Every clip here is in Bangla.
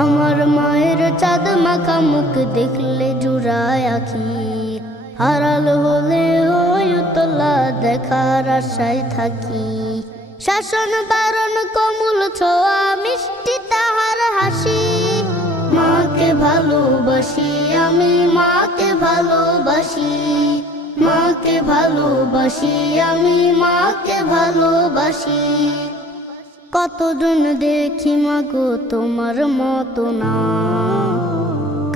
আমার মায়ের চাঁদ মাখা মুখ দেখলে জুড়ায় আখি, হারাল হলে ওই উতলা দেখার আশায় থাকি। শাসন বারণ কমল ছোঁয়া মিষ্টি তাহার হাসি, মাকে ভালোবাসি আমি মাকে ভালোবাসি, মাকে ভালোবাসি আমি মাকে ভালোবাসি। কতজন দেখি মাগো তোমার মতো না,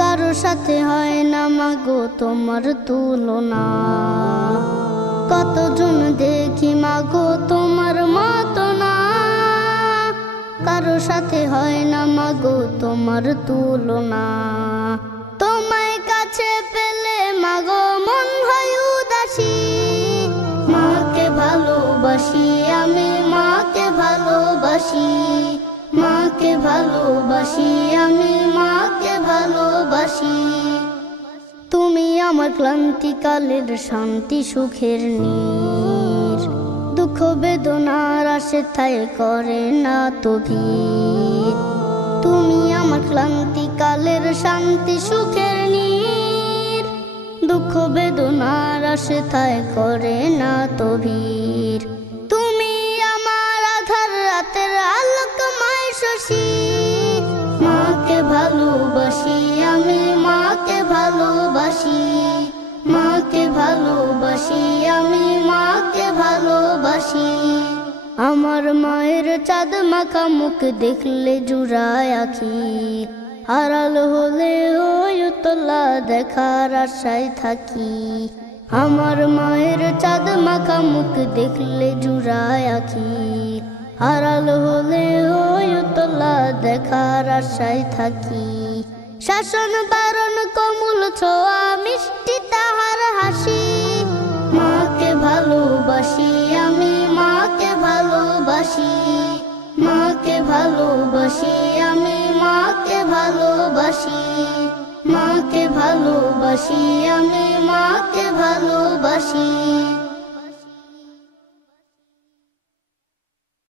কারো সাথে হয় না মাগো তোমার তুলনা। কতজন দেখি মাগো তোমার মতো না, কারো সাথে হয় না মাগো তোমার তুলনা। তোমায় কাছে পেলে মাগো মন হয় উদাসী, মাকে ভালোবাসি আমি মাকে ভালোবাসি, মাকে ভালোবাসি আমি মাকে ভালোবাসি। তুমি আমার ক্লান্তিকালের শান্তি সুখের নীর, দুঃখ বেদনার আসে তাই করে না তো ভিড়। তুমি আমার ক্লান্তিকালের শান্তি সুখের নীর, দুঃখ বেদনার আসে তাই করে না তো ভিড়। তুমি আমার আধার রাতের আলোকময় শশী, মাকে ভালোবাসি আমি মাকে ভালোবাসি, মাকে ভালোবাসি আমি মাকে ভালোবাসি। আমার মায়ের চাঁদ মাখা মুখ দেখলে জুড়ায় আখি, হারাল হলে ওই উতলা দেখার আশায় থাকি। আমার মায়ের চাঁদ মাখা মুখ দেখলে জুড়ায় আখি, হারাল হলে ওই উতলা দেখার আশায় থাকি। শাসন বারণ কমল ছোঁয়া মিষ্টি তাহার হাসি, মাকে ভালোবাসি আমি মাকে ভালোবাসি, মাকে ভালোবাসি আমি মাকে ভালোবাসি, মাকে ভালোবাসি আমি মাকে ভালোবাসি।